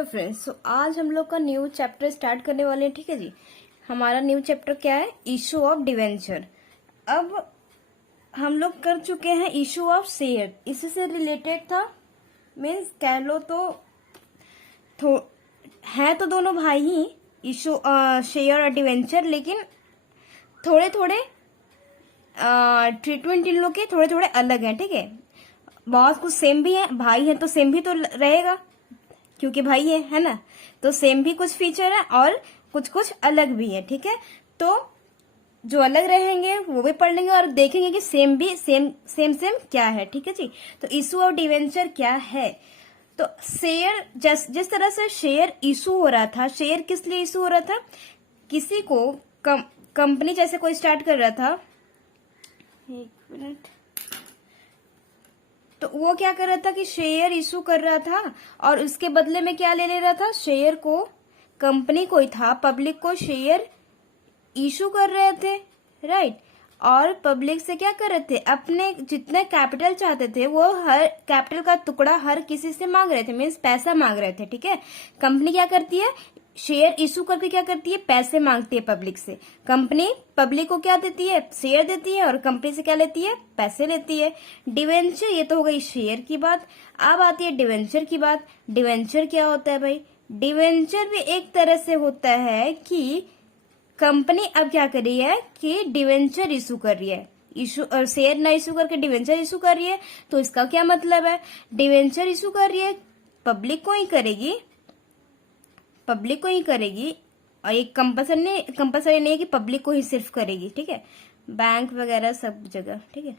Hello friends, तो आज हम लोग का न्यू चैप्टर स्टार्ट करने वाले हैं। ठीक है जी। हमारा न्यू चैप्टर क्या है? Issue of debenture. अब हम लोग कर चुके हैं इशू ऑफ शेयर, इसी से रिलेटेड था। मीन्स कह लो तो है तो दोनों भाई ही, इशू शेयर और डिवेंचर, लेकिन थोड़े थोड़े ट्रीटमेंट इन लोग के थोड़े थोड़े अलग हैं। ठीक है, बहुत कुछ सेम भी है, भाई है तो सेम भी तो रहेगा क्योंकि भाई है ना। तो सेम भी कुछ फीचर है और कुछ कुछ अलग भी है। ठीक है, तो जो अलग रहेंगे वो भी पढ़ लेंगे और देखेंगे कि सेम भी सेम क्या है। ठीक है जी। तो इशू ऑफ डिवेंचर क्या है? तो शेयर, जिस तरह से शेयर इशू हो रहा था, शेयर किस लिए इशू हो रहा था? किसी को कंपनी जैसे कोई स्टार्ट कर रहा था, एक मिनट, तो वो क्या कर रहा था कि शेयर इशू कर रहा था और उसके बदले में क्या ले रहा था? शेयर को, कंपनी को ही था, पब्लिक को शेयर इशू कर रहे थे, राइट। और पब्लिक से क्या कर रहे थे? अपने जितने कैपिटल चाहते थे वो हर कैपिटल का टुकड़ा हर किसी से मांग रहे थे, मीन्स पैसा मांग रहे थे। ठीक है, कंपनी क्या करती है? शेयर इशू करके क्या करती है? पैसे मांगती है पब्लिक से। कंपनी पब्लिक को क्या देती है? शेयर देती है, और कंपनी से क्या लेती है? पैसे लेती है। डिवेंचर, ये तो हो गई शेयर की बात। अब आती है डिवेंचर की बात। डिवेंचर क्या होता है भाई? डिवेंचर भी एक तरह से होता है कि कंपनी अब क्या कर रही है कि डिवेंचर इशू कर रही है, इशू और शेयर ना इशू करके डिवेंचर इशू कर रही है। तो इसका क्या मतलब है? डिवेंचर इशू कर रही है, पब्लिक को ही करेगी, पब्लिक को ही करेगी, और एक कंपल्सरी नहीं है कि पब्लिक को ही सिर्फ करेगी। ठीक है, बैंक वगैरह सब जगह। ठीक है,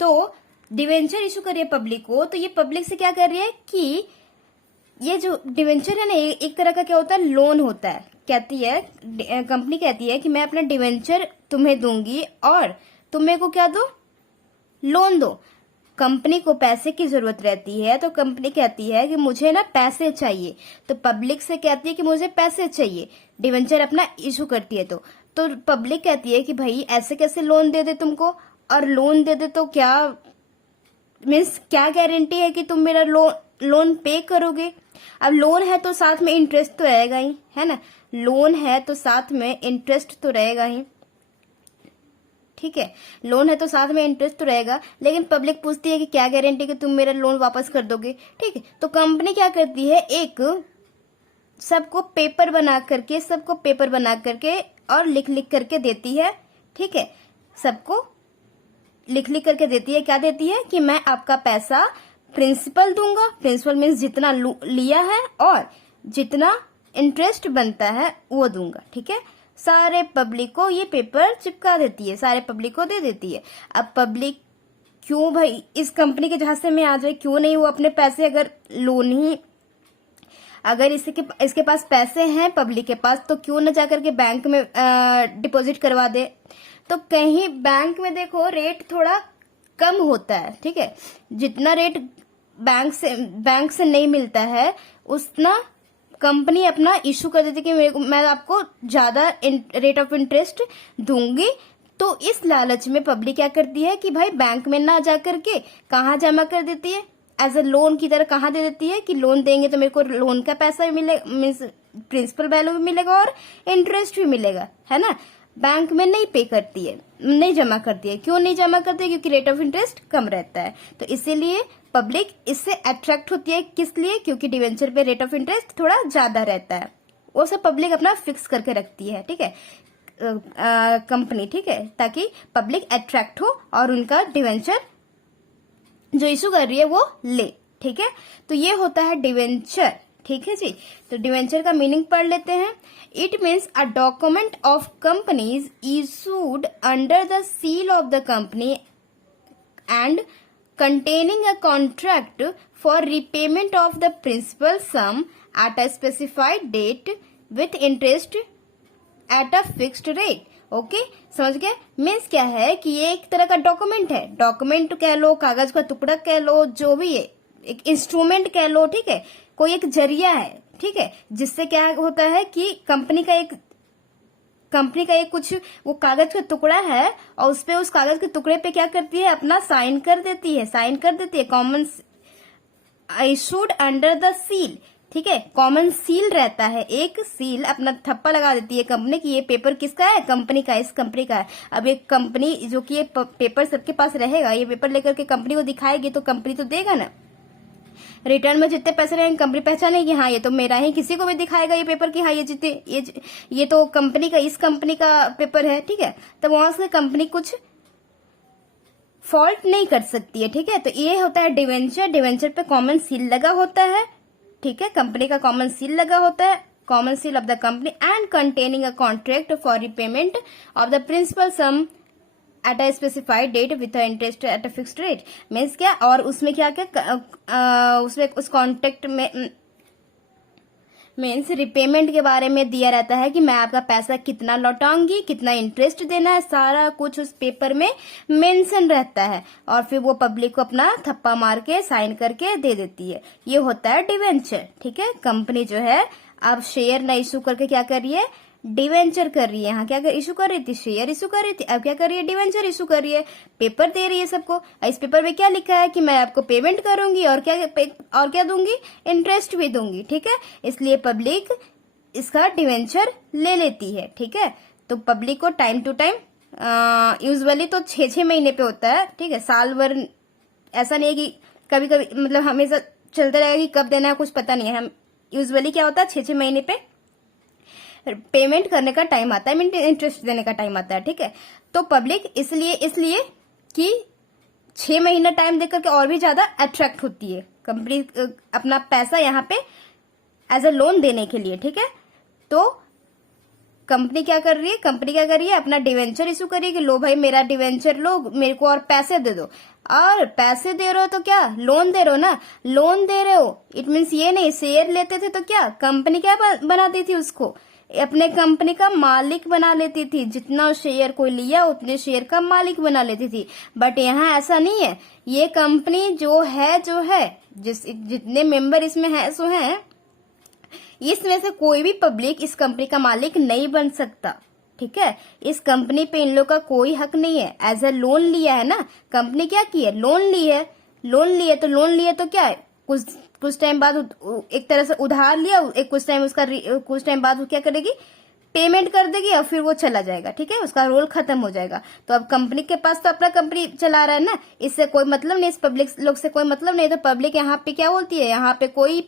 तो डिवेंचर इशू कर रही है पब्लिक को, तो ये पब्लिक से क्या कर रही है कि ये जो डिवेंचर है ना, एक तरह का क्या होता है? लोन होता है। कहती है कंपनी, कहती है कि मैं अपना डिवेंचर तुम्हें दूंगी और तुम मेरे को क्या दो? लोन दो। कंपनी को पैसे की जरूरत रहती है, तो कंपनी कहती है कि मुझे ना पैसे चाहिए, तो पब्लिक से कहती है कि मुझे पैसे चाहिए। डिवेंचर अपना इशू करती है, तो पब्लिक कहती है कि भाई ऐसे कैसे लोन दे दे तुमको, और लोन दे दे तो क्या मीन्स क्या गारंटी है कि तुम मेरा लोन पे करोगे? अब लोन है तो साथ में इंटरेस्ट तो रहेगा ही, है ना। लोन है तो साथ में इंटरेस्ट तो रहेगा ही। ठीक है, लोन है तो साथ में इंटरेस्ट तो रहेगा, लेकिन पब्लिक पूछती है कि क्या गारंटी कि तुम मेरा लोन वापस कर दोगे। ठीक है, तो कंपनी क्या करती है? सबको पेपर बना करके और लिख करके देती है। ठीक है, सबको लिख करके देती है। क्या देती है? कि मैं आपका पैसा प्रिंसिपल दूंगा, प्रिंसिपल मीन्स जितना लिया है, और जितना इंटरेस्ट बनता है वो दूंगा। ठीक है, सारे पब्लिक को ये पेपर चिपका देती है, सारे पब्लिक को दे देती है। अब पब्लिक क्यों भाई इस कंपनी के झांसे में आ जाए? क्यों नहीं वो अपने पैसे, अगर लोन ही, अगर इसके पास पैसे हैं पब्लिक के पास, तो क्यों न जाकर के बैंक में डिपॉजिट करवा दे? तो कहीं बैंक में देखो रेट थोड़ा कम होता है। ठीक है, जितना रेट बैंक से नहीं मिलता है उतना कंपनी अपना इशू कर देती है कि मैं आपको ज्यादा रेट ऑफ इंटरेस्ट दूंगी। तो इस लालच में पब्लिक क्या करती है कि भाई बैंक में ना जाकर के कहाँ जमा कर देती है? एज अ लोन की तरह कहाँ दे देती है कि लोन देंगे तो मेरे को लोन का पैसा भी मिलेगा, मीन्स प्रिंसिपल वैल्यू भी मिलेगा और इंटरेस्ट भी मिलेगा, है ना। बैंक में नहीं पे करती है, नहीं जमा करती है। क्यों नहीं जमा करती है? क्योंकि रेट ऑफ इंटरेस्ट कम रहता है। तो इसीलिए पब्लिक इससे अट्रैक्ट होती है। किस लिए? क्योंकि डिवेंचर पे रेट ऑफ इंटरेस्ट थोड़ा ज्यादा रहता है। वो सब पब्लिक अपना फिक्स करके रखती है। ठीक है, कंपनी। ठीक है, ताकि पब्लिक अट्रैक्ट हो और उनका डिवेंचर जो इशू कर रही है वो ले। ठीक है, तो ये होता है डिवेंचर। ठीक है जी। तो डिवेंचर का मीनिंग पढ़ लेते हैं। It means a document of companies issued under the seal of the company and containing a contract for repayment of the principal sum at a specified date with interest at a fixed rate. Okay, समझ गए? Means क्या है कि ये एक तरह का document है। डॉक्यूमेंट कह लो, कागज का टुकड़ा कह लो, जो भी है, एक इंस्ट्रूमेंट कह लो। ठीक है, कोई एक जरिया है। ठीक है, जिससे क्या होता है कि कंपनी का एक कुछ वो कागज का टुकड़ा है, और उस कागज के टुकड़े पे क्या करती है? अपना साइन कर देती है। Common issued under the seal. ठीक है। कॉमन सील रहता है, एक सील अपना थप्पा लगा देती है कंपनी की ये पेपर किसका है, कंपनी का, इस कंपनी का है। अब ये कंपनी जो कि ये पेपर सबके पास रहेगा, ये पेपर लेकर के कंपनी को दिखाएगी तो कंपनी तो देगा ना, रिटर्न में जितने पैसे रहेंगे कंपनी पहचानेगी, हाँ ये तो मेरा है, किसी को भी दिखाएगा ये पेपर कि हाँ ये जितने ये तो कंपनी का, इस कंपनी का पेपर है, ठीक है। तो वहां से कंपनी कुछ फॉल्ट नहीं कर सकती है, ठीक है। तो ये होता है डिवेंचर। डिवेंचर पे कॉमन सील लगा होता है, ठीक है, कंपनी का कॉमन सील लगा होता है, common seal of the company and containing a contract for repayment of the principal sum at a specified date with interest at a fixed rate. Means क्या, और उसमें क्या क्या उसमें उस कॉन्ट्रैक्ट में मीन्स रिपेमेंट के बारे में दिया रहता है कि मैं आपका पैसा कितना लौटाऊंगी, कितना इंटरेस्ट देना है, सारा कुछ उस पेपर में मेंशन रहता है और फिर वो पब्लिक को अपना थप्पा मार के साइन करके दे देती है। ये होता है डिवेंचर, ठीक है। कंपनी जो है अब शेयर ना इशू करके क्या कर रही है, डिवेंचर कर रही है। यहाँ क्या इशू कर रही थी, शेयर इशू कर रही थी, अब क्या कर रही है, डिवेंचर इशू कर रही है, पेपर दे रही है सबको। इस पेपर में क्या लिखा है कि मैं आपको पेमेंट करूंगी और क्या दूंगी, इंटरेस्ट भी दूंगी, ठीक है। इसलिए पब्लिक इसका डिवेंचर ले लेती है, ठीक है। तो पब्लिक को टाइम टू टाइम यूजुअली तो 6-6 महीने पे होता है, ठीक है, साल भर ऐसा नहीं है कि कभी कभी मतलब हमेशा चलता रहेगा कि कब देना है कुछ पता नहीं है। हम यूजुअली क्या होता है 6-6 महीने पे पेमेंट करने का टाइम आता है, इंटरेस्ट देने का टाइम आता है, ठीक है। तो पब्लिक इसलिए कि 6 महीना टाइम देकर के और भी ज्यादा अट्रैक्ट होती है कंपनी अपना पैसा यहाँ पे एज अ लोन देने के लिए, ठीक है। तो कंपनी क्या कर रही है, अपना डिवेंचर इशू कर रही है कि लो भाई मेरा डिवेंचर लो, मेरे को और पैसे दे दो। और पैसे दे रहे हो तो क्या, लोन दे रहे हो ना, लोन दे रहे हो इट मीन्स ये नहीं, शेयर लेते थे तो क्या कंपनी क्या बनाती थी, उसको अपने कंपनी का मालिक बना लेती थी, जितना शेयर कोई लिया उतने शेयर का मालिक बना लेती थी। बट यहाँ ऐसा नहीं है, ये कंपनी जो है जितने मेंबर इसमें है सो है, इसमें से कोई भी पब्लिक इस कंपनी का मालिक नहीं बन सकता, ठीक है। इस कंपनी पे इन लोग का कोई हक नहीं है। एज ए लोन लिया है ना कंपनी, क्या की है, लोन ली है, तो लोन लिया तो क्या है, कुछ टाइम बाद एक तरह से उधार लिया, कुछ टाइम बाद क्या करेगी, पेमेंट कर देगी और फिर वो चला जाएगा, ठीक है, उसका रोल खत्म हो जाएगा। तो अब कंपनी के पास तो अपना कंपनी चला रहा है ना, इससे कोई मतलब नहीं, इस पब्लिक लोग से कोई मतलब नहीं। तो पब्लिक यहाँ पे क्या बोलती है, यहाँ पे कोई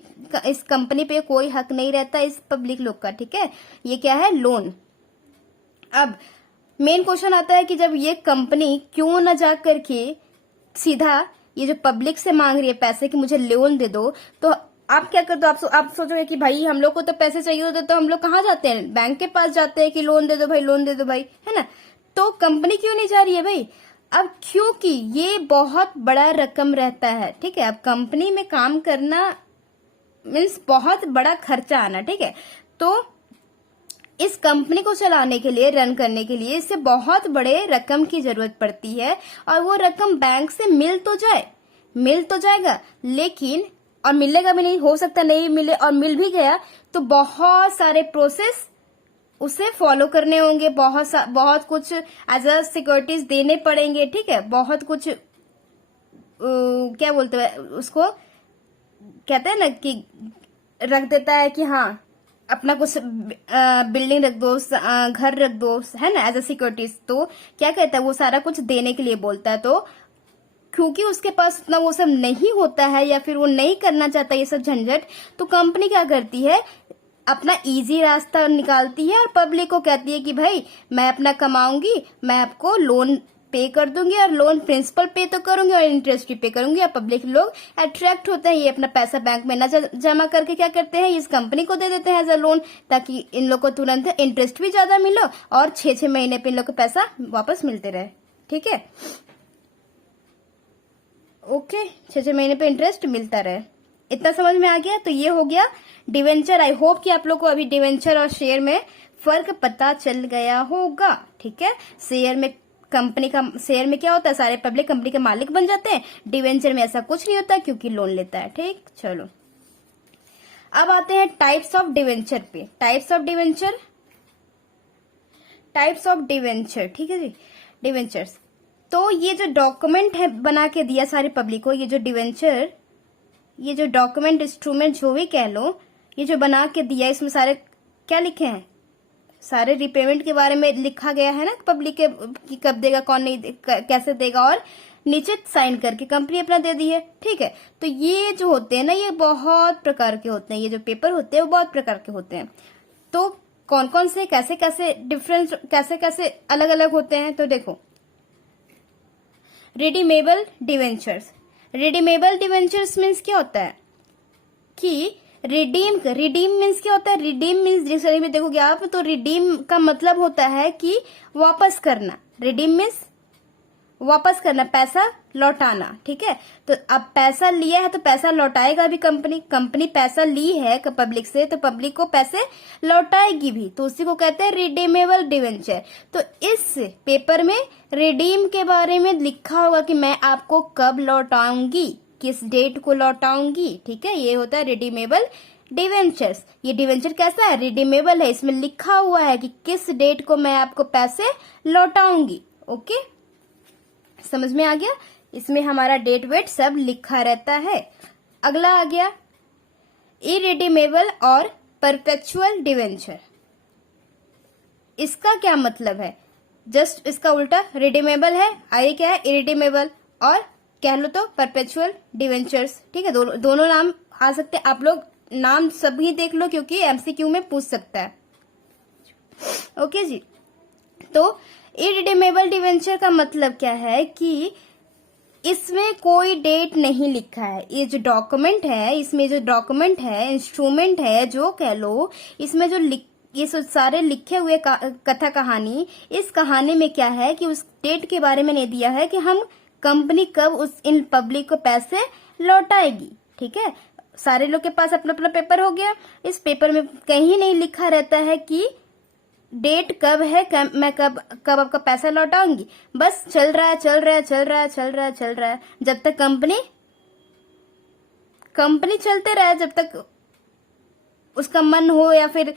इस कंपनी पे कोई हक नहीं रहता इस पब्लिक लोग का, ठीक है। ये क्या है, लोन। अब मेन क्वेश्चन आता है कि जब ये कंपनी क्यों न जा करके सीधा ये जो पब्लिक से मांग रही है पैसे कि मुझे लोन दे दो, तो आप क्या करते हो, आप सोचोगे कि भाई हम लोग को तो पैसे चाहिए होते तो हम लोग कहाँ जाते हैं, बैंक के पास जाते हैं कि लोन दे दो भाई, लोन दे दो भाई, है ना। तो कंपनी क्यों नहीं जा रही है भाई, अब क्योंकि ये बहुत बड़ा रकम रहता है, ठीक है। अब कंपनी में काम करना मीन्स बहुत बड़ा खर्चा आना, ठीक है। तो इस कंपनी को चलाने के लिए, रन करने के लिए इससे बहुत बड़े रकम की जरूरत पड़ती है, और वो रकम बैंक से मिल तो जाएगा लेकिन, और मिलेगा भी नहीं, हो सकता नहीं मिले, और मिल भी गया तो बहुत सारे प्रोसेस उसे फॉलो करने होंगे, बहुत कुछ एज अ सिक्योरिटीज देने पड़ेंगे, ठीक है। बहुत कुछ क्या बोलते हैं उसको, कहते हैं ना कि रख देता है कि हाँ अपना कुछ बिल्डिंग रख दो, घर रख दो, है ना, एज अ सिक्योरिटीज। तो क्या कहता है, वो सारा कुछ देने के लिए बोलता है। तो क्योंकि उसके पास उतना वो सब नहीं होता है या फिर वो नहीं करना चाहता ये सब झंझट, तो कंपनी क्या करती है, अपना इजी रास्ता निकालती है और पब्लिक को कहती है कि भाई मैं अपना कमाऊंगी, मैं आपको लोन पे कर दूंगी, और लोन प्रिंसिपल पे तो करूंगी और इंटरेस्ट भी पे करूंगी। और पब्लिक लोग अट्रैक्ट होते हैं, ये अपना पैसा बैंक में न जमा करके क्या करते हैं, इस कंपनी को दे देते हैं एज अ लोन, ताकि इन लोग को तुरंत इंटरेस्ट भी ज्यादा मिलो और 6-6 महीने पे इन लोग को पैसा वापस मिलते रहे, ठीक है। ओके, 6-6 महीने पे इंटरेस्ट मिलता रहे, इतना समझ में आ गया। तो ये हो गया डिवेंचर। आई होप कि आप लोग को अभी डिवेंचर और शेयर में फर्क पता चल गया होगा, ठीक है। शेयर में क्या होता है, सारे पब्लिक कंपनी के मालिक बन जाते हैं। डिवेंचर में ऐसा कुछ नहीं होता क्योंकि लोन लेता है, ठीक। चलो अब आते हैं टाइप्स ऑफ डिवेंचर पे। टाइप्स ऑफ डिवेंचर, ठीक है जी, डिवेंचर्स। तो ये जो डॉक्यूमेंट है बना के दिया सारे पब्लिक को, ये जो डॉक्यूमेंट इंस्ट्रूमेंट जो भी कह लो, ये जो बना के दिया इसमें सारे क्या लिखे हैं, सारे रिपेमेंट के बारे में लिखा गया है ना, पब्लिक के कि कब देगा, कौन नहीं कैसे देगा, और नीचे साइन करके कंपनी अपना दे दी है। ठीक है, तो ये जो होते हैं ना, ये बहुत प्रकार के होते हैं, ये जो पेपर होते हैं वो बहुत प्रकार के होते हैं। तो कौन कौन से कैसे कैसे डिफरेंस, कैसे कैसे अलग अलग होते हैं, तो देखो redeemable debentures. Redeemable debentures means क्या होता है कि रिडीम मीन्स क्या होता है, रिडीम मीन्स डिक्शनरी में देखोगे आप तो रिडीम का मतलब होता है कि वापस करना। रिडीम मीन्स वापस करना, पैसा लौटाना। ठीक है, तो अब पैसा लिया है तो पैसा लौटाएगा भी कंपनी पैसा ली है पब्लिक से तो पब्लिक को पैसे लौटाएगी भी, तो उसी को कहते हैं रिडीमेबल डिवेंचर। तो इस पेपर में रिडीम के बारे में लिखा होगा कि मैं आपको कब लौटाऊंगी, किस डेट को लौटाऊंगी। ठीक है, ये होता है रिडीमेबल डिवेंचर्स। ये डिवेंचर कैसा है, रिडीमेबल है, इसमें लिखा हुआ है कि किस डेट को मैं आपको पैसे लौटाऊंगी। ओके, समझ में आ गया, इसमें हमारा डेट वेट सब लिखा रहता है। अगला आ गया इरिडीमेबल और परपेचुअल डिवेंचर। इसका क्या मतलब है, जस्ट इसका उल्टा, रिडीमेबल है, आगे क्या है इरिडीमेबल, और कह लो तो परपेचुअल डिवेंचर्स। ठीक है, दोनों नाम आ सकते हैं, आप लोग नाम सभी देख लो क्योंकि एमसीक्यू में पूछ सकता है। ओके जी, तो इरिडीमेबल डिवेंचर का मतलब क्या है कि इसमें कोई डेट नहीं लिखा है। ये जो डॉक्यूमेंट है, इसमें जो डॉक्यूमेंट है, इंस्ट्रूमेंट है जो कह लो, इसमें जो ये सारे लिखे हुए कथा कहानी, इस कहानी में क्या है कि उस डेट के बारे में नहीं दिया है कि हम कंपनी कब इन पब्लिक को पैसे लौटाएगी। ठीक है, सारे लोग के पास अपना अपना पेपर हो गया, इस पेपर में कहीं नहीं लिखा रहता है कि डेट कब है, मैं कब आपका पैसा लौटाऊंगी। बस चल रहा है जब तक कंपनी चलते रहे, जब तक उसका मन हो, या फिर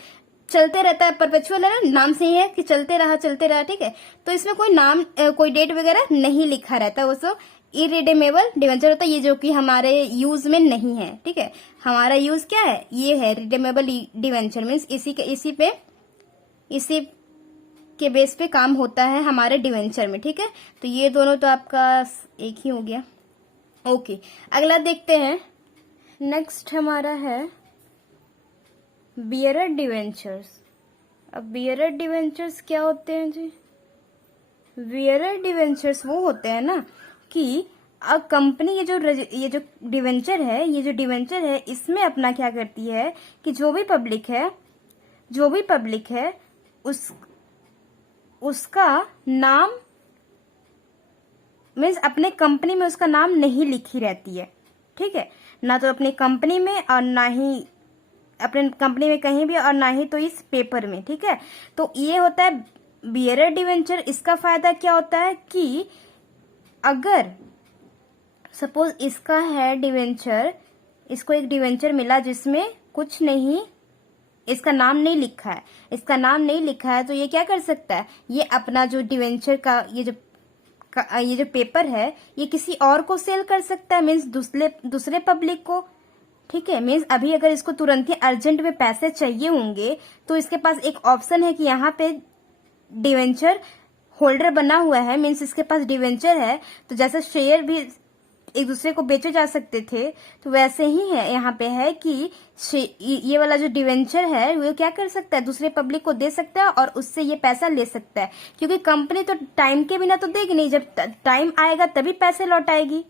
चलते रहता है। परपेचुअल है ना, नाम से ही है कि चलते रहा। ठीक है, तो इसमें कोई नाम कोई डेट वगैरह नहीं लिखा रहता, वो सब इरिडीमेबल डिवेंचर होता है, ये जो कि हमारे यूज में नहीं है। ठीक है, हमारा यूज क्या है, ये है रिडीमेबल डिवेंचर मीन्स इसी के बेस पे काम होता है हमारे डिवेंचर में। ठीक है, तो ये दोनों तो आपका एक ही हो गया। ओके, अगला देखते हैं। नेक्स्ट हमारा है बियरर डिवेंचर्स। अब बियरर डिवेंचर्स क्या होते हैं जी, बियरर डिवेंचर्स वो होते हैं ना कि अब कंपनी ये जो डिवेंचर है इसमें अपना क्या करती है कि जो भी पब्लिक है उसका नाम मीन्स अपने कंपनी में उसका नाम नहीं लिखी रहती है। ठीक है, ना तो अपनी कंपनी में और ना ही अपने कंपनी में कहीं भी, और ना ही तो इस पेपर में। ठीक है, तो ये होता है बियरर डिवेंचर। इसका फायदा क्या होता है कि अगर सपोज इसका है डिवेंचर, इसको एक डिवेंचर मिला जिसमें कुछ नहीं, इसका नाम नहीं लिखा है, तो ये क्या कर सकता है, ये अपना जो डिवेंचर का ये जो पेपर है ये किसी और को सेल कर सकता है, मीन्स दूसरे पब्लिक को। ठीक है, मीन्स अभी अगर इसको तुरंत ही अर्जेंट में पैसे चाहिए होंगे तो इसके पास एक ऑप्शन है कि यहाँ पे डिवेंचर होल्डर बना हुआ है, मीन्स इसके पास डिवेंचर है, तो जैसे शेयर भी एक दूसरे को बेचे जा सकते थे, तो वैसे ही है यहाँ पे है कि ये वाला जो डिवेंचर है वो क्या कर सकता है, दूसरे पब्लिक को दे सकता है और उससे ये पैसा ले सकता है। क्योंकि कंपनी तो टाइम के बिना तो देगी नहीं, जब टाइम आएगा तभी पैसे लौटाएगी,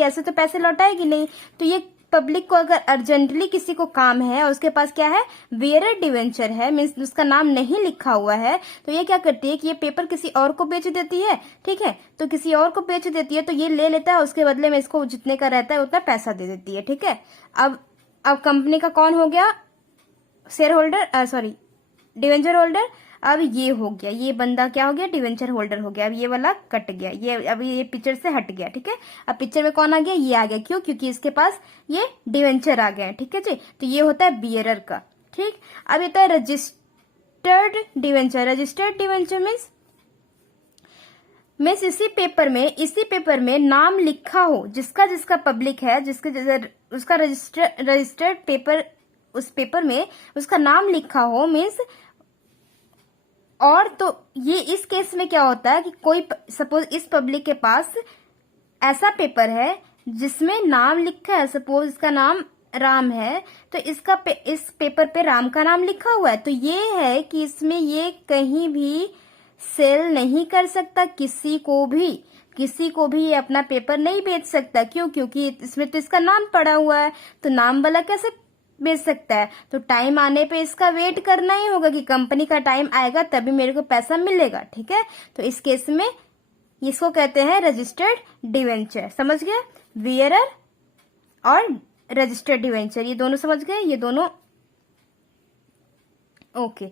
ऐसे तो पैसे लौटाएगी नहीं। तो ये पब्लिक को अगर अर्जेंटली किसी को काम है और उसके पास क्या है, बियरर डिवेंचर है, मीन्स उसका नाम नहीं लिखा हुआ है, तो ये क्या करती है कि ये पेपर किसी और को बेच देती है। ठीक है, तो किसी और को बेच देती है तो ये ले लेता है, उसके बदले में इसको जितने का रहता है उतना पैसा दे देती है। ठीक है, अब कंपनी का कौन हो गया, शेयर होल्डर, डिवेंचर होल्डर। अब ये हो गया, ये बंदा क्या हो गया, डिवेंचर होल्डर हो गया। अब ये वाला कट गया, ये पिक्चर से हट गया। ठीक है, अब पिक्चर में कौन आ गया, ये आ गया। क्यों, क्योंकि इसके पास ये डिवेंचर आ गया। ठीक है जी, तो ये होता है बियरर का। ठीक, अब होता है registered debenture. Registered debenture means इसी पेपर में नाम लिखा हो, जिसका जिसका पब्लिक है, उसका रजिस्टर्ड पेपर, उस पेपर में उसका नाम लिखा हो, मीन्स। और तो ये इस केस में क्या होता है कि कोई सपोज इस पब्लिक के पास ऐसा पेपर है जिसमें नाम लिखा है, सपोज इसका नाम राम है, तो इस पेपर पे राम का नाम लिखा हुआ है, तो ये है कि इसमें ये कहीं भी सेल नहीं कर सकता, किसी को भी ये अपना पेपर नहीं बेच सकता। क्यों? क्योंकि इसमें तो इसका नाम पड़ा हुआ है, तो नाम वाला कैसे बेच सकता है? तो टाइम आने पे इसका वेट करना ही होगा कि कंपनी का टाइम आएगा तभी मेरे को पैसा मिलेगा। ठीक है, तो इस केस में इसको कहते हैं रजिस्टर्ड डिवेंचर। समझ गए? वियरर और रजिस्टर्ड डिवेंचर, ये दोनों समझ गए? ये दोनों ओके।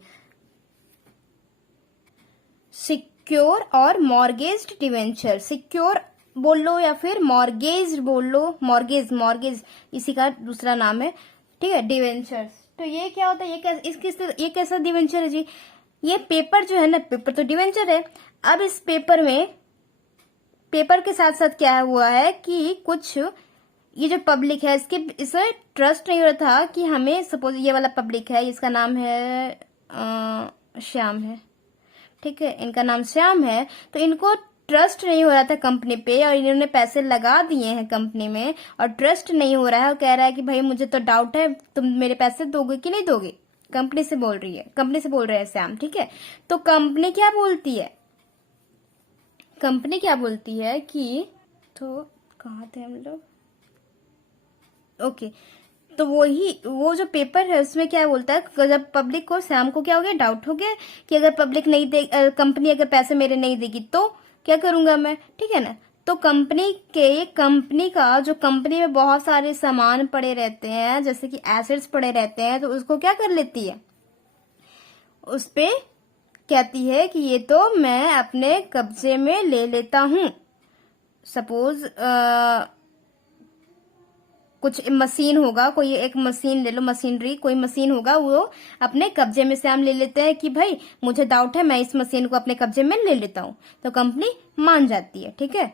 सिक्योर और मॉर्गेज्ड डिवेंचर, सिक्योर बोल लो या फिर मॉर्गेज बोल लो, मॉर्गेज इसी का दूसरा नाम है। ठीक है, डिवेंचर्स। तो ये क्या होता है? ये कैसा डिवेंचर है जी? ये पेपर जो है ना, पेपर तो डिवेंचर है। अब इस पेपर के साथ साथ क्या हुआ है कि कुछ ये जो पब्लिक है इसे ट्रस्ट नहीं हो रहा था कि हमें, सपोज ये वाला पब्लिक है, इसका नाम है श्याम है। ठीक है, इनका नाम श्याम है, तो इनको ट्रस्ट नहीं हो रहा था कंपनी पे, और इन्होंने पैसे लगा दिए हैं कंपनी में और ट्रस्ट नहीं हो रहा है, और कह रहा है कि भाई मुझे तो डाउट है, तुम मेरे पैसे दोगे कि नहीं दोगे। कंपनी से बोल रहे हैं श्याम। ठीक है, तो कंपनी क्या बोलती है कि, तो कहाँ थे हम लोग? ओके, तो वो जो पेपर है उसमें क्या बोलता है, जब पब्लिक को, श्याम को क्या हो गया, डाउट हो गया कि अगर पब्लिक नहीं दे, कंपनी अगर पैसे मेरे नहीं देगी तो क्या करूंगा मैं। ठीक है ना, तो कंपनी में बहुत सारे सामान पड़े रहते हैं, जैसे कि एसेट्स पड़े रहते हैं, तो उसको क्या कर लेती है, उस पे कहती है कि ये तो मैं अपने कब्जे में ले लेता हूं। सपोज कुछ मशीन होगा, कोई एक मशीन ले लो, मशीनरी कोई मशीन होगा, वो अपने कब्जे में से हम ले लेते हैं कि भाई मुझे डाउट है, मैं इस मशीन को अपने कब्जे में ले लेता हूं, तो कंपनी मान जाती है। ठीक है,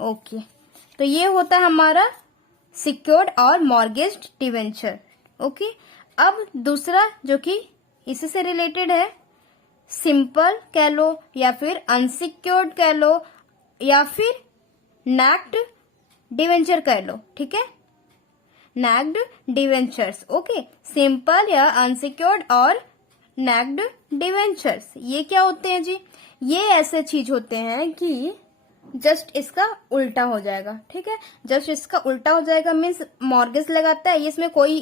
ओके। तो ये होता है हमारा सिक्योर्ड और मॉर्गेज्ड डिवेंचर। ओके, अब दूसरा जो कि इसी से रिलेटेड है, सिंपल कह लो या फिर अनसिक्योर्ड कह लो या फिर नैक्ड डिवेंचर कह लो। ठीक है, नैक्ड डिवेंचर्स। ओके, सिंपल या अनसिक्योर्ड और नैक्ड डिवेंचर्स, ये क्या होते हैं जी? ये ऐसे चीज होते हैं कि जस्ट इसका उल्टा हो जाएगा। ठीक है, जस्ट इसका उल्टा हो जाएगा मीन्स मॉर्गेज लगाता है, इसमें कोई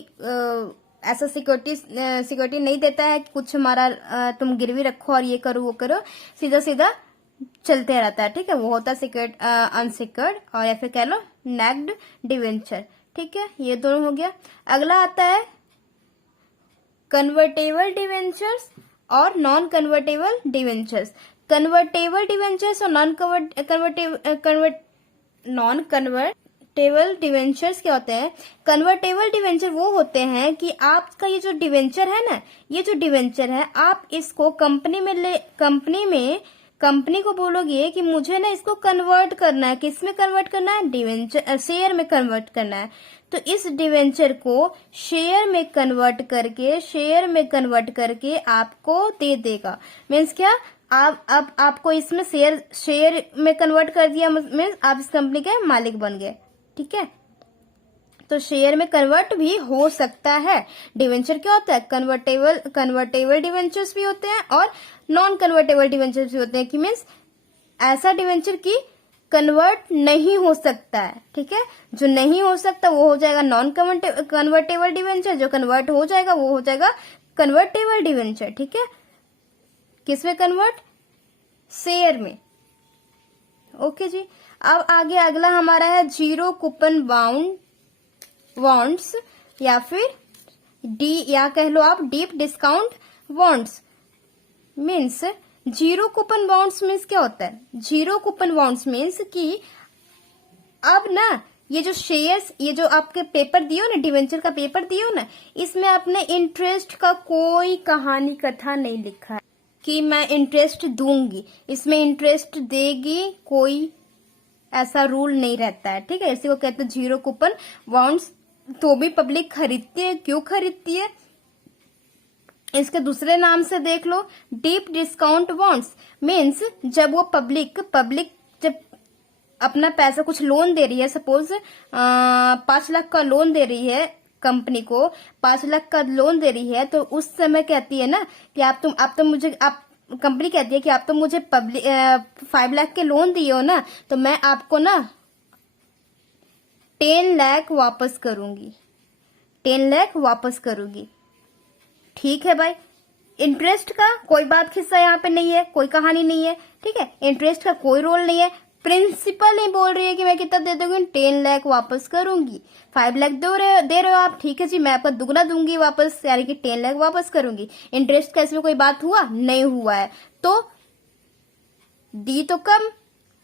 ऐसा सिक्योरिटी नहीं देता है कि कुछ हमारा तुम गिरवी रखो और ये करो वो करो, सीधा सीधा चलते रहता है। ठीक है, वो होता है सिक्योर्ड अनसिक्योर्ड, और या फिर कह लो नैक्ड डिवेंचर। ठीक है, ये दोनों हो गया। अगला आता है कन्वर्टेबल डिवेंचर्स और non convertible debentures. Convertible debentures और नॉन कन्वर्टेबल डिवेंचर्स क्या होते हैं? कन्वर्टेबल डिवेंचर वो होते हैं कि आपका ये जो डिवेंचर है ना, ये जो डिवेंचर है, आप इसको कंपनी को बोलोगे कि मुझे ना इसको कन्वर्ट करना है। किस में कन्वर्ट करना है? डिवेंचर, शेयर में कन्वर्ट करना है। तो इस डिवेंचर को शेयर में कन्वर्ट करके आपको दे देगा। मीन्स क्या, अब आपको इसमें शेयर में कन्वर्ट कर दिया, मीन्स आप इस कंपनी के मालिक बन गए। ठीक है, तो शेयर में कन्वर्ट भी हो सकता है। डिवेंचर क्या होता है? कन्वर्टेबल डिवेंचर्स भी होते हैं और नॉन कन्वर्टेबल डिवेंचर्स भी होते हैं, कि मीन्स ऐसा डिवेंचर की कन्वर्ट नहीं हो सकता है। ठीक है, जो नहीं हो सकता वो हो जाएगा नॉन कन्वर्टेबल डिवेंचर, जो कन्वर्ट हो जाएगा वो हो जाएगा कन्वर्टेबल डिवेंचर। ठीक है, किसमें कन्वर्ट? शेयर में। ओके जी, अब आगे अगला हमारा है जीरो कूपन बॉन्ड्स या फिर या कह लो आप deep discount bonds. Means zero coupon bonds means क्या होता है? जीरो कूपन बॉन्ड्स मीन्स कि अब ना ये जो शेयर्स, ये जो आपके पेपर दियो ना, डिवेंचर का पेपर दियो ना, इसमें आपने इंटरेस्ट का कोई कहानी कथा नहीं लिखा है। कि मैं इंटरेस्ट दूंगी, इसमें इंटरेस्ट देगी कोई ऐसा रूल नहीं रहता है, ठीक है। इसी को कहते हैं जीरो कूपन बॉन्ड्स। तो भी पब्लिक खरीदती है, क्यों खरीदती है? इसके दूसरे नाम से देख लो, डीप डिस्काउंट बॉन्ड्स। मीन्स जब वो पब्लिक जब अपना पैसा कुछ लोन दे रही है, सपोज 5 लाख का लोन दे रही है कंपनी को, 5 लाख का लोन दे रही है, तो उस समय कहती है ना कि आप कंपनी कहती है कि आप तो मुझे 5 लाख के लोन दिए हो ना, तो मैं आपको ना 10 लाख वापस करूंगी, 10 लाख वापस करूंगी। ठीक है भाई, इंटरेस्ट का कोई बात खिस्सा यहाँ पे नहीं है, कोई कहानी नहीं है, ठीक है। इंटरेस्ट का कोई रोल नहीं है, प्रिंसिपल ही बोल रही है कि मैं कितना दे दूंगी, 10 लाख वापस करूंगी। 5 लाख दे रहे हो आप, ठीक है जी, मैं आपका दुगना दूंगी वापस, यानी कि 10 लाख वापस करूंगी। इंटरेस्ट का इसमें कोई बात हुआ नहीं हुआ है, तो दी तो कम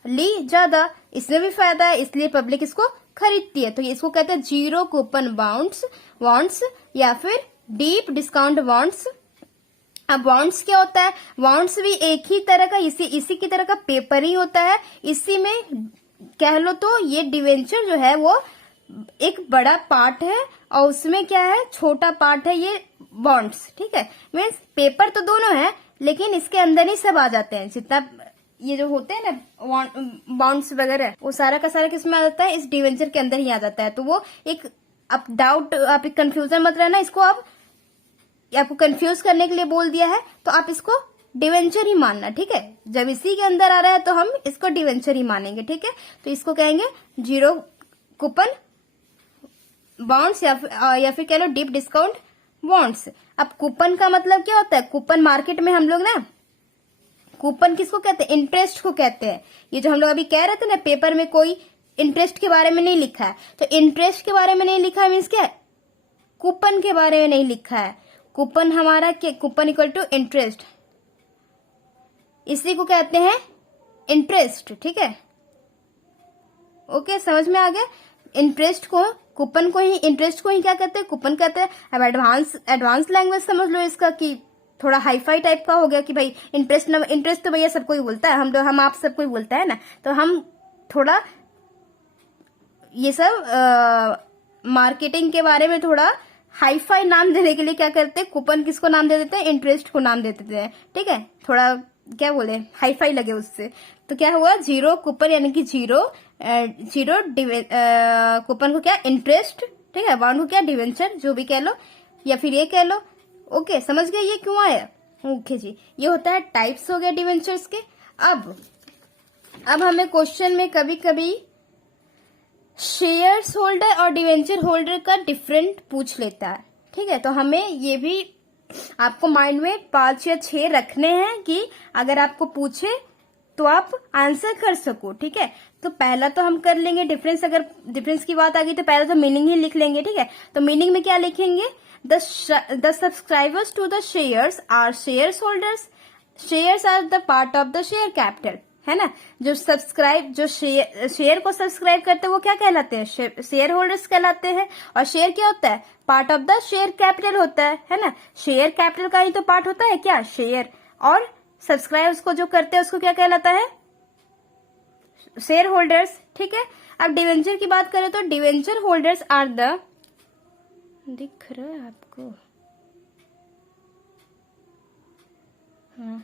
ली ज्यादा, इसमें भी फायदा है, इसलिए पब्लिक इसको खरीदती है। तो इसको कहते हैं जीरो कूपन बॉन्ड्स या फिर डीप डिस्काउंट बॉन्ड्स। अब बॉन्ड्स क्या होता है? बॉन्ड्स भी एक ही तरह का, इसी की तरह का पेपर ही होता है। इसी में कह लो तो ये डिवेंचर जो है वो एक बड़ा पार्ट है और उसमें क्या है, छोटा पार्ट है ये बॉन्ड्स, ठीक है। मीन्स पेपर तो दोनों है, लेकिन इसके अंदर ही सब आ जाते हैं, जितना ये जो होते हैं ना बॉन्ड्स वगैरह, वो सारा का सारा किसमें आ जाता है, इस डिवेंचर के अंदर ही आ जाता है। तो वो एक अब डाउट, आप कंफ्यूजन मत रहना, इसको आपको कंफ्यूज करने के लिए बोल दिया है, तो आप इसको डिवेंचर ही मानना, ठीक है। जब इसी के अंदर आ रहा है तो हम इसको डिवेंचर ही मानेंगे, ठीक है। तो इसको कहेंगे जीरो कूपन बॉन्ड्स या फिर कह लो डीप डिस्काउंट बॉन्ड्स। अब कूपन का मतलब क्या होता है? कूपन मार्केट में हम लोग ना, कूपन किसको कहते हैं? इंटरेस्ट को कहते हैं। ये जो हम लोग अभी कह रहे थे ना, पेपर में कोई इंटरेस्ट के बारे में नहीं लिखा है, तो इंटरेस्ट के बारे में नहीं लिखा है मीन्स क्या है? कूपन के बारे में नहीं लिखा है। कूपन हमारा क्या? कूपन इक्वल टू इंटरेस्ट, इसी को कहते हैं इंटरेस्ट, ठीक है। ओके, समझ में आ गया? इंटरेस्ट को, कूपन को ही, इंटरेस्ट को ही क्या कहते हैं? कूपन कहते हैं। अब एडवांस लैंग्वेज समझ लो इसका, कि थोड़ा हाईफाई टाइप का हो गया कि भाई इंटरेस्ट तो भैया सबको ही बोलता है, हम आप सबको ही बोलता है ना, तो हम थोड़ा ये सब मार्केटिंग के बारे में थोड़ा हाईफाई नाम देने के लिए क्या करते हैं, कूपन किसको नाम दे देते हैं? इंटरेस्ट को नाम दे देते हैं, ठीक है। थोड़ा क्या बोले, हाईफाई लगे उससे। तो क्या हुआ? जीरो कूपन यानी कि जीरो कूपन को क्या? इंटरेस्ट, ठीक है। बॉन्ड को क्या? डिवेंचर, जो भी कह लो, या फिर ये कह लो। ओके, समझ गए ये क्यों आया? ओके जी, ये होता है टाइप्स हो गया डिवेंचर्स के। अब हमें क्वेश्चन में कभी कभी शेयर्स होल्डर और डिवेंचर होल्डर का डिफरेंट पूछ लेता है, ठीक है। तो हमें ये भी आपको माइंड में 5 या 6 रखने हैं कि अगर आपको पूछे तो आप आंसर कर सको, ठीक है। तो पहला तो हम कर लेंगे डिफरेंस, अगर डिफरेंस की बात आ गई तो पहला तो मीनिंग ही लिख लेंगे, ठीक है। तो मीनिंग में क्या लिखेंगे? The subscribers to the shares are shares holders, shares are the part of the share capital, है ना। जो शेयर को सब्सक्राइब करते हैं वो क्या कहलाते हैं? शेयर होल्डर्स कहलाते हैं। और शेयर क्या होता है? Part of the share capital होता है ना। शेयर कैपिटल का ही तो पार्ट होता है क्या? शेयर। और सब्सक्राइब उसको जो करते हैं उसको क्या कहलाता है? शेयर होल्डर्स, ठीक है। अब डिवेंचर की बात करें तो डिवेंचर होल्डर्स आर द, दिख रहा है आपको? हाँ,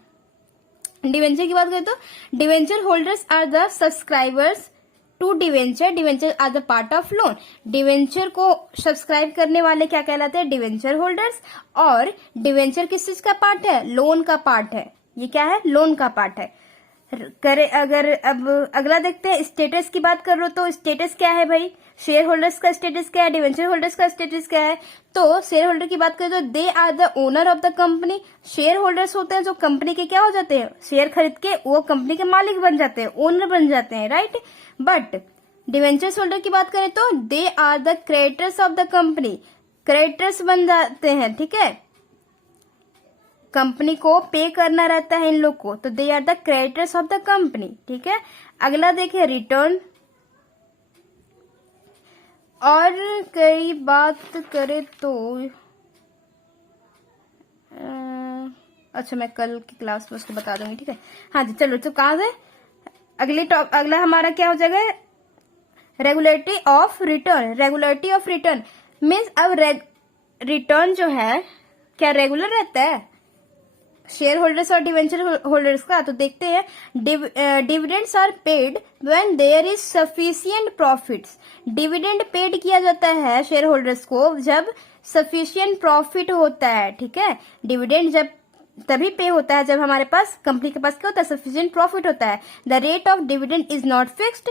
डिवेंचर की बात करें तो debenture holders are the subscribers to debenture, debenture are the part of loan. Debenture को सब्सक्राइब करने वाले क्या कहलाते हैं? Debenture holders. और डिवेंचर किस चीज का पार्ट है? लोन का पार्ट है। ये क्या है? लोन का पार्ट है। अगर अब अगला देखते हैं, स्टेटस की बात कर लो तो स्टेटस क्या है भाई? शेयर होल्डर्स का स्टेटस क्या है? डिवेंचर होल्डर्स का स्टेटस क्या है? तो शेयर होल्डर की बात करें तो they are the owner of the company. Shareholders होते हैं जो कंपनी के क्या हो जाते हैं? शेयर खरीद के वो कंपनी के मालिक बन जाते हैं, ओनर बन जाते हैं, राइट। बट डिवेंचर्स होल्डर की बात करें तो they are the creditors of the company, creditors बन जाते हैं, ठीक है। कंपनी को पे करना रहता है इन लोग को, तो they are the creditors of the company, ठीक है। अगला देखिए रिटर्न। और कई बात करें तो अच्छा मैं कल की क्लास में उसको बता दूंगी, ठीक है। हाँ जी चलो, तो कहाँ से अगला हमारा क्या हो जाएगा, regulatory of return. Regulatory of return means अब रिटर्न जो है क्या रेगुलर रहता है शेयर होल्डर्स और डिवेंचर होल्डर्स का। तो देखते हैं, dividends are paid when there is sufficient profits. Dividend paid किया जाता है शेयर होल्डर्स को जब सफिशिएंट प्रॉफिट होता है, ठीक है। डिविडेंड जब तभी पे होता है जब हमारे पास, कंपनी के पास क्या होता है, सफिशिएंट प्रॉफिट होता है। The rate of dividend is not fixed.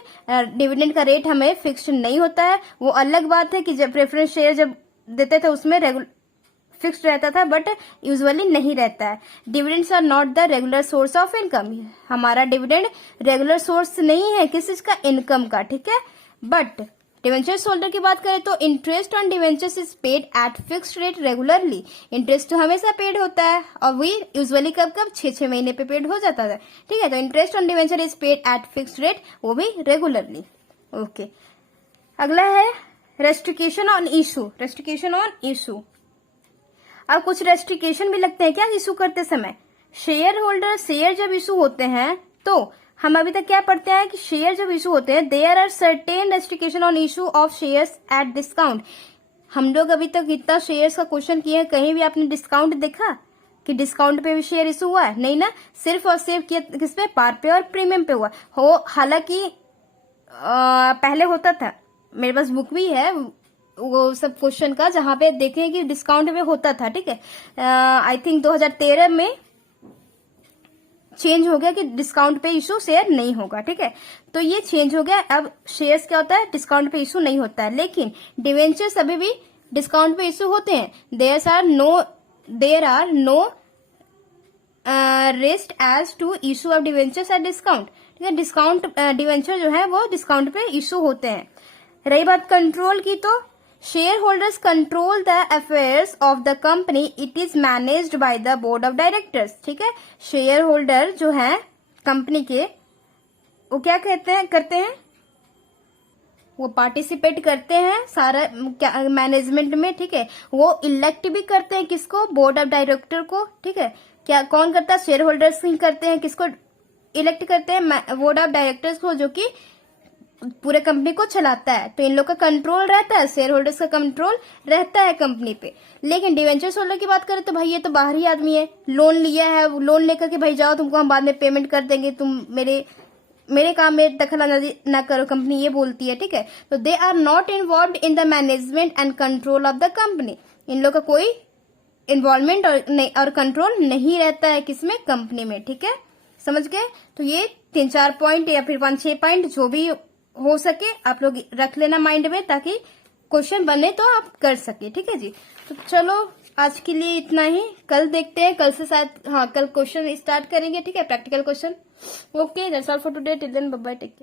Dividend का रेट हमें फिक्स्ड नहीं होता है। वो अलग बात है कि जब प्रेफरेंस शेयर जब देते थे उसमें फिक्स्ड रहता था, बट यूजुअली नहीं रहता है। Dividends are not the regular source of income. हमारा डिविडेंड रेगुलर सोर्स नहीं है किस चीज का, इनकम का, ठीक है। बट डिवेंचर्स होल्डर की बात करें तो interest on debentures is paid at fixed rate regularly. Interest तो हमेशा पेड होता है और वही यूजुअली कब कब 6 महीने पे पेड हो जाता है, ठीक है। तो interest on debenture is paid at fixed rate, वो भी रेगुलरली। ओके, अगला है restriction on issue. Restriction on issue, अब कुछ रेस्ट्रिक्शन भी लगते हैं क्या इशू करते समय। शेयर होल्डर शेयर जब इशू होते हैं तो हम अभी तक क्या पढ़ते हैं कि शेयर जब इशू होते हैं there are certain restriction on issue of shares at discount. हम लोग अभी तक इतना शेयर्स का क्वेश्चन किए हैं, कहीं भी आपने डिस्काउंट देखा कि डिस्काउंट पे भी शेयर इशू हुआ है, नहीं ना। सिर्फ और सिर्फ किस पे, पार पे और प्रीमियम पे हुआ हो। हालांकि पहले होता था, मेरे पास बुक भी है वो सब क्वेश्चन का, जहां पे देखें कि डिस्काउंट में होता था, ठीक है। आई थिंक 2013 में चेंज हो गया कि डिस्काउंट पे इशू शेयर नहीं होगा, ठीक है। तो ये चेंज हो गया, अब शेयर्स क्या होता है, डिस्काउंट पे इशू नहीं होता है। लेकिन डिवेंचर्स अभी भी डिस्काउंट पे इशू होते हैं। There are no risk as to issue of debentures at discount, ठीक है। डिस्काउंट डिवेंचर जो है वो डिस्काउंट पे इशू होते हैं। रही बात कंट्रोल की, तो share holders control the affairs of the company, it is managed by the board of directors, ठीक है। शेयर होल्डर जो है कंपनी के, वो क्या करते हैं, वो पार्टिसिपेट करते हैं सारा मैनेजमेंट में, ठीक है। वो इलेक्ट भी करते हैं किसको, बोर्ड ऑफ डायरेक्टर को, ठीक है। क्या कौन करता है, शेयर होल्डर्स ही करते हैं। किसको इलेक्ट करते हैं, बोर्ड ऑफ डायरेक्टर्स को, जो कि पूरे कंपनी को चलाता है। तो इन लोग का कंट्रोल रहता है, शेयर होल्डर्स का कंट्रोल रहता है कंपनी पे। लेकिन डिवेंचर्स होल्डर की बात करें तो भाई ये तो बाहरी आदमी है, लोन लिया है, लोन लेकर के भाई जाओ तुमको हम बाद में पेमेंट कर देंगे, तुम मेरे काम में दखल ना करो, कंपनी ये बोलती है, ठीक है। तो they are not involve in the management and control of the company. इन लोग का कोई इन्वॉल्वमेंट और कंट्रोल नहीं रहता है किसमें, कंपनी में, ठीक है। समझ गए। तो ये 3-4 पॉइंट या फिर 5-6 पॉइंट जो भी हो सके आप लोग रख लेना माइंड में, ताकि क्वेश्चन बने तो आप कर सके, ठीक है जी। तो चलो आज के लिए इतना ही, कल देखते हैं, कल से शायद, हाँ कल क्वेश्चन स्टार्ट करेंगे, ठीक है, practical question. Okay, that's all for today, till then bye bye, take care.